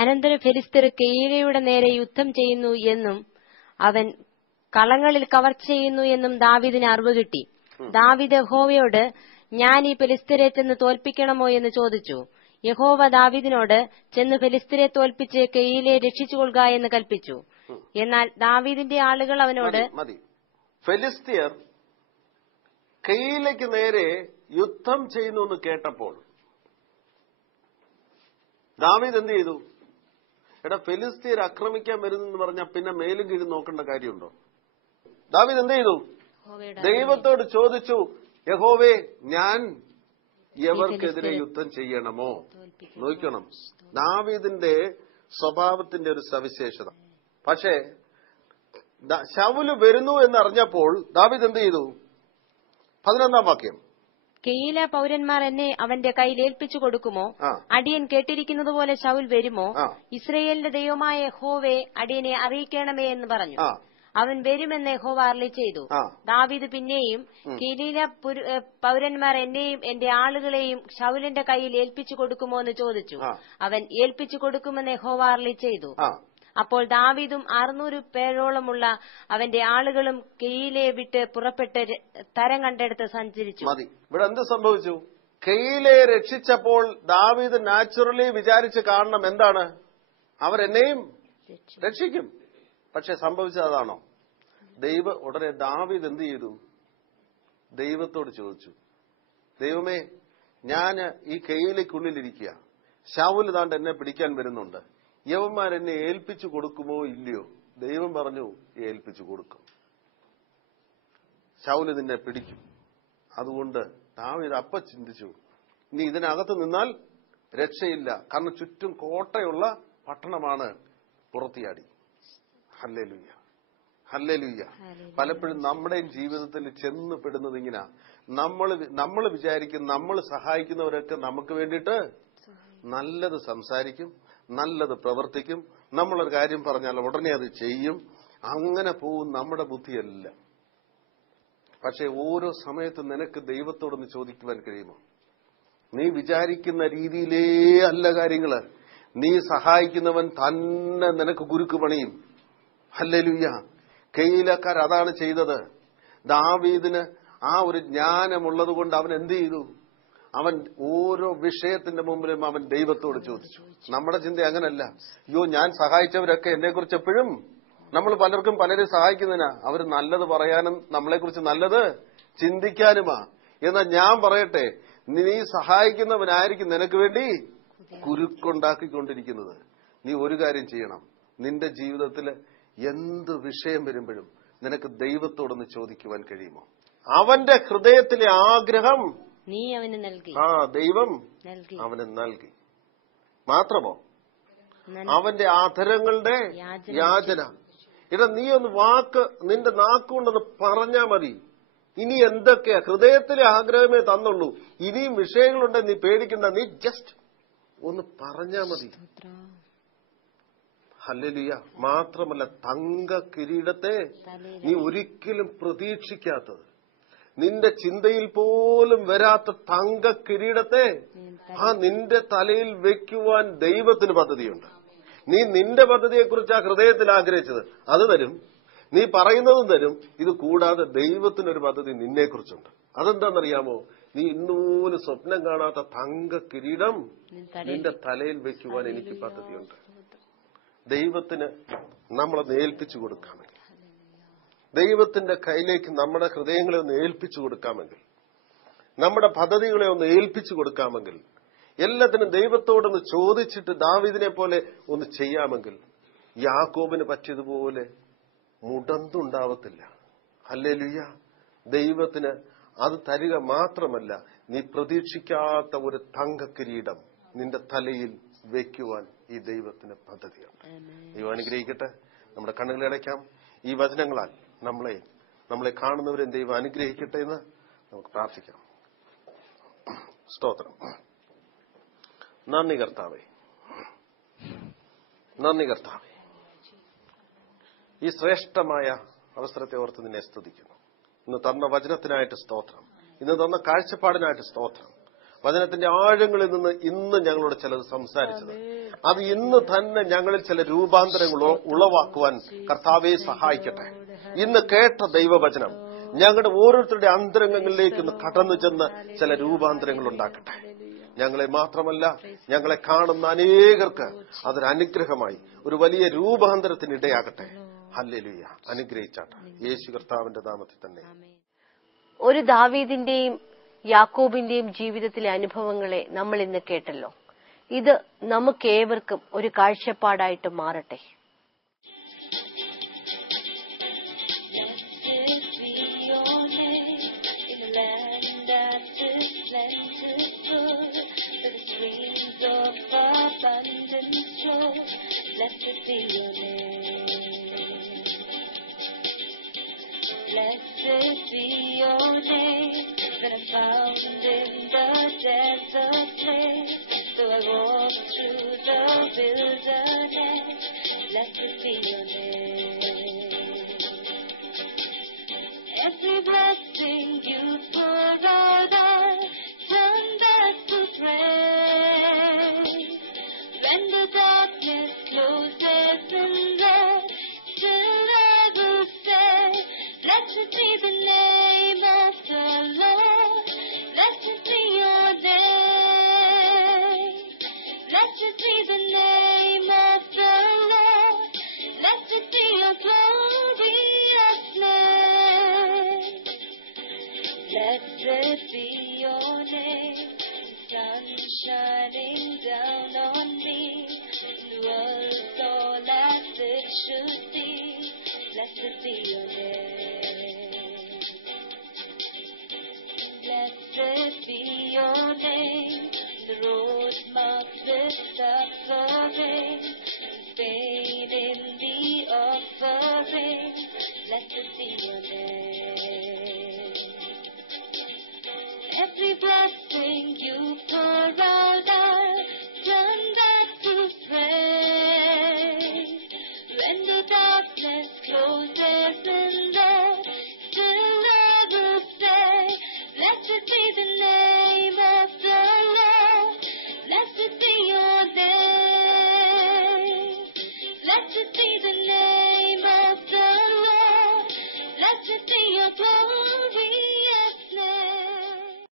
അനന്തരം ഫെലിസ്ത്യർ കെയീലയുടെ നേരെ യുദ്ധം ചെയ്യുന്നു എന്നും അവൻ കളങ്ങളിൽ കവർച്ച ചെയ്യുന്നു എന്നും ദാവീദിന് അറിവ് കിട്ടി. ദാവീദ് യഹോവയോട്, ഞാൻ ഈ ഫെലിസ്ത്യരെ ചെന്ന് തോൽപ്പിക്കണമോ എന്ന് ചോദിച്ചു. യഹോവ ദാവീദിനോട്, ചെന്ന് ഫെലിസ്ത്യരെ തോൽപ്പിച്ച് കെയീലയെ രക്ഷിച്ചുകൊള്ളുക എന്ന് കൽപ്പിച്ചു. എന്നാൽ ദാവീദിന്റെ ആളുകൾ അവനോട്, ഫെലിസ്ത്യർ കെയീലയ്ക്ക് നേരെ യുദ്ധം ചെയ്യുന്നു എന്ന് കേട്ടപ്പോൾ ദാവീദ് എന്ത് ചെയ്തു? ഫെലിസ്ത്യർ ആക്രമിക്കാൻ വരുന്നെന്ന് പറഞ്ഞാൽ പിന്നെ മേലും കീഴും നോക്കേണ്ട കാര്യമുണ്ടോ? ദാവീദ് എന്ത് ചെയ്തു? ദൈവത്തോട് ചോദിച്ചു, യഹോവേ, ഞാൻ എവർക്കെതിരെ യുദ്ധം ചെയ്യണമോ? നോക്കണം, ദാവീദിന്റെ സ്വഭാവത്തിന്റെ ഒരു സവിശേഷത. പക്ഷേ ശൗല് വരുന്നു എന്നറിഞ്ഞപ്പോൾ ദാവീദ് എന്ത് ചെയ്തു? 11-ാം വാക്യം, കെയീല പൗരന്മാർ എന്നെ അവന്റെ കയ്യിൽ ഏൽപ്പിച്ചു കൊടുക്കുമോ? അടിയൻ കേട്ടിരിക്കുന്നത് പോലെ ശൗൽ വരുമോ? ഇസ്രയേലിന്റെ ദൈവമായ യഹോവേ, അടിയനെ അറിയിക്കണമേ എന്ന് പറഞ്ഞു. അവൻ വരുമെന്ന് യഹോവ അരുളി ചെയ്തു. ദാവീദ് പിന്നെയും, കെയീല പൗരന്മാർ എന്നെയും എന്റെ ആളുകളെയും ശൗലിന്റെ കയ്യിൽ ഏൽപ്പിച്ചു കൊടുക്കുമോ എന്ന് ചോദിച്ചു. അവൻ ഏൽപ്പിച്ചു കൊടുക്കുമെന്ന് യഹോവ അരുളി ചെയ്തു. അപ്പോൾ ദാവീദും 600 പേരോളമുള്ള അവന്റെ ആളുകളും കെയീലയെ വിട്ട് പുറപ്പെട്ട് തരം കണ്ടെടുത്ത് സഞ്ചരിച്ചു. ഇവിടെ എന്ത് സംഭവിച്ചു? കെയീലയെ രക്ഷിച്ചപ്പോൾ ദാവീദ് നാച്ചുറലി വിചാരിച്ച് കാണണം, എന്താണ്, അവരെന്നെയും രക്ഷിക്കും. പക്ഷെ സംഭവിച്ചത് അതാണോ? ഉടനെ ദാവീദ് എന്ത് ചെയ്തു? ദൈവത്തോട് ചോദിച്ചു, ദൈവമേ, ഞാൻ ഈ കെയീലയ്ക്കുള്ളിലിരിക്കുക, ശൗൽ താണ്ട് എന്നെ പിടിക്കാൻ വരുന്നുണ്ട്, യവന്മാരെന്നെ ഏൽപ്പിച്ചു കൊടുക്കുമോ ഇല്ലയോ? ദൈവം പറഞ്ഞു, ഏൽപ്പിച്ചു കൊടുക്കും, ശൗൽ നിന്നെ പിടിക്കും. അതുകൊണ്ട് ദാവീദ് അപ്പ ചിന്തിച്ചു, ഇനി ഇതിനകത്ത് നിന്നാൽ രക്ഷയില്ല, കാരണം ചുറ്റും കോട്ടയുള്ള പട്ടണമാണ്. പുറത്തിയാടി. Hallelujah, hallelujah. പലപ്പോഴും നമ്മുടെയും ജീവിതത്തിൽ ചെന്ന് പെടുന്നത് ഇങ്ങനെ, നമ്മൾ വിചാരിക്കും നമ്മൾ സഹായിക്കുന്നവരൊക്കെ നമുക്ക് വേണ്ടിയിട്ട് നല്ലത് സംസാരിക്കും, നല്ലത് പ്രവർത്തിക്കും, നമ്മളൊരു കാര്യം പറഞ്ഞാൽ ഉടനെ അത് ചെയ്യും. അങ്ങനെ പോവും നമ്മുടെ ബുദ്ധിയല്ല. പക്ഷെ ഓരോ സമയത്തും നിനക്ക് ദൈവത്തോടൊന്ന് ചോദിക്കുവാൻ കഴിയുമോ? നീ വിചാരിക്കുന്ന രീതിയിലേ അല്ല കാര്യങ്ങള്. നീ സഹായിക്കുന്നവൻ തന്നെ നിനക്ക് കുരുക്ക് പണിയും. ഹല്ലേലൂയ. കെയീലക്കാർ അതാണ് ചെയ്തത്. ദാവീദിന് ആ ഒരു ജ്ഞാനമുള്ളത് കൊണ്ട് അവൻ എന്ത് ചെയ്തു? അവൻ ഓരോ വിഷയത്തിന്റെ മുമ്പിലും അവൻ ദൈവത്തോട് ചോദിച്ചു. നമ്മുടെ ചിന്ത അങ്ങനല്ല. അയ്യോ, ഞാൻ സഹായിച്ചവരൊക്കെ എന്നെക്കുറിച്ച് എപ്പോഴും, നമ്മൾ പലർക്കും പലരും സഹായിക്കുന്നതിനാ, അവർ നല്ലത് പറയാനും നമ്മളെക്കുറിച്ച് നല്ലത് ചിന്തിക്കാനുമാ. എന്നാൽ ഞാൻ പറയട്ടെ, നീ സഹായിക്കുന്നവനായിരിക്കും നിനക്ക് വേണ്ടി കുരുക്കുണ്ടാക്കിക്കൊണ്ടിരിക്കുന്നത്. നീ ഒരു കാര്യം ചെയ്യണം, നിന്റെ ജീവിതത്തിൽ എന്ത് വിഷയം വരുമ്പോഴും നിനക്ക് ദൈവത്തോടൊന്ന് ചോദിക്കുവാൻ കഴിയുമോ? അവന്റെ ഹൃദയത്തിലെ ആഗ്രഹം നീ അവന് നൽകി. ദൈവം അവന് നൽകി. മാത്രമോ, അവന്റെ അധരങ്ങളുടെ യാചന. നീ ഒന്ന് വാക്ക്, നിന്റെ നാക്കുകൊണ്ടൊന്ന് പറഞ്ഞാ മതി. ഇനി എന്തൊക്കെയാ ഹൃദയത്തിലെ ആഗ്രഹമേ തന്നുള്ളൂ. ഇനിയും വിഷയങ്ങളുണ്ട്, നീ പേടിക്കണ്ട. നീ ജസ്റ്റ് ഒന്ന് പറഞ്ഞാ മതി. ഹല്ലേലൂയ. മാത്രമല്ല, തങ്ക കിരീടത്തെ നീ ഒരിക്കലും പ്രതീക്ഷിക്കാത്തത്, നിന്റെ ചിന്തയിൽ പോലും വരാത്ത തങ്ക കിരീടത്തെ നിന്റെ തലയിൽ വെക്കുവാൻ ദൈവത്തിന് പദ്ധതിയുണ്ട്. നീ നിന്റെ പദ്ധതിയെക്കുറിച്ച് ആ ഹൃദയത്തിൽ ആഗ്രഹിച്ചത് അത് തരും, നീ പറയുന്നതും തരും. ഇത് കൂടാതെ ദൈവത്തിനൊരു പദ്ധതി നിന്നെക്കുറിച്ചുണ്ട്. അതെന്താണെന്നറിയാമോ? നീ ഇന്നുപോലും സ്വപ്നം കാണാത്ത തങ്ക കിരീടം നിന്റെ തലയിൽ വെക്കുവാൻ എനിക്ക് പദ്ധതിയുണ്ട്. ദൈവത്തിന് നമ്മളൊന്ന് ഏൽപ്പിച്ചു കൊടുക്കാമെങ്കിൽ, ദൈവത്തിന്റെ കയ്യിലേക്ക് നമ്മുടെ ഹൃദയങ്ങളെ ഒന്ന് ഏൽപ്പിച്ചു കൊടുക്കാമെങ്കിൽ, നമ്മുടെ പദ്ധതികളെ ഒന്ന് ഏൽപ്പിച്ചു കൊടുക്കാമെങ്കിൽ, എല്ലാത്തിനും ദൈവത്തോടൊന്ന് ചോദിച്ചിട്ട് ദാവീദിനെ പോലെ ഒന്ന് ചെയ്യാമെങ്കിൽ, യാക്കോബിന് പറ്റിയതുപോലെ മുടന്തുണ്ടാവത്തില്ല. ഹല്ലേലൂയ. ദൈവത്തിന് അത് തരിക മാത്രമല്ല, നീ പ്രതീക്ഷിക്കാത്ത ഒരു തങ്ക കിരീടം നിന്റെ തലയിൽ വെക്കുവാൻ ഈ ദൈവത്തിന് പദ്ധതിയുണ്ട്. ദൈവം അനുഗ്രഹിക്കട്ടെ. നമ്മുടെ കണ്ണുകളെ അടയ്ക്കാം. ഈ വചനങ്ങളാൽ നമ്മളെ കാണുന്നവരെയും ദൈവം അനുഗ്രഹിക്കട്ടെ എന്ന് നമുക്ക് പ്രാർത്ഥിക്കാം. സ്തോത്രം. നന്ദി കർത്താവേ, നന്ദി കർത്താവേ. ഈ ശ്രേഷ്ഠമായ അവസരത്തെ ഓർത്ത് നിന്നെ സ്തുതിക്കുന്നു. ഇന്ന് തന്ന വചനത്തിനായിട്ട് സ്തോത്രം. ഇന്ന് തന്ന കാഴ്ചപ്പാടിനായിട്ട് സ്തോത്രം. വചനത്തിന്റെ ആഴങ്ങളിൽ നിന്ന് ഇന്ന് ഞങ്ങളോട് ചിലത് സംസാരിച്ചത്, അത് ഇന്ന് തന്നെ ഞങ്ങളിൽ ചില രൂപാന്തരങ്ങൾ ഉളവാക്കുവാൻ കർത്താവെ സഹായിക്കട്ടെ. ഇന്ന് കേട്ട ദൈവവചനം ഞങ്ങളുടെ ഓരോരുത്തരുടെ അന്തരംഗങ്ങളിലേക്ക് കടന്നു ചെന്ന് ചില രൂപാന്തരങ്ങൾ ഉണ്ടാക്കട്ടെ. ഞങ്ങളെ മാത്രമല്ല, ഞങ്ങളെ കാണുന്ന അനേകർക്ക് അതൊരു അനുഗ്രഹമായി ഒരു വലിയ രൂപാന്തരത്തിന് ഇടയാകട്ടെ. ഹല്ലേലൂയ. അനുഗ്രഹിച്ചാട്ടെ യേശു കർത്താവിന്റെ നാമത്തിൽ തന്നെ. ഒരു ദാവീദിന്റെയും യാക്കോബിന്റെയും ജീവിതത്തിലെ അനുഭവങ്ങളെ നമ്മൾ ഇന്ന് കേട്ടല്ലോ. ഇത് നമുക്കേവർക്കും ഒരു കാഴ്ചപ്പാടായിട്ട് മാറട്ടെ. Blessed be your name, that I'm found in the desert place. Though I walk through the wilderness, blessed be your name. Every blessing you pour out, I turn back to praise. When the darkness closes in there, still I will say, blessed be the name of the Lord. Blessed be your name. Blessed be the name of the Lord. Blessed be your glorious name. Blessed be your name. Sun shining down on me, the world's all as it should be. Blessed be your name. Blessed be your name. The road marked with suffering, paid in the offering. Blessed be your name. Every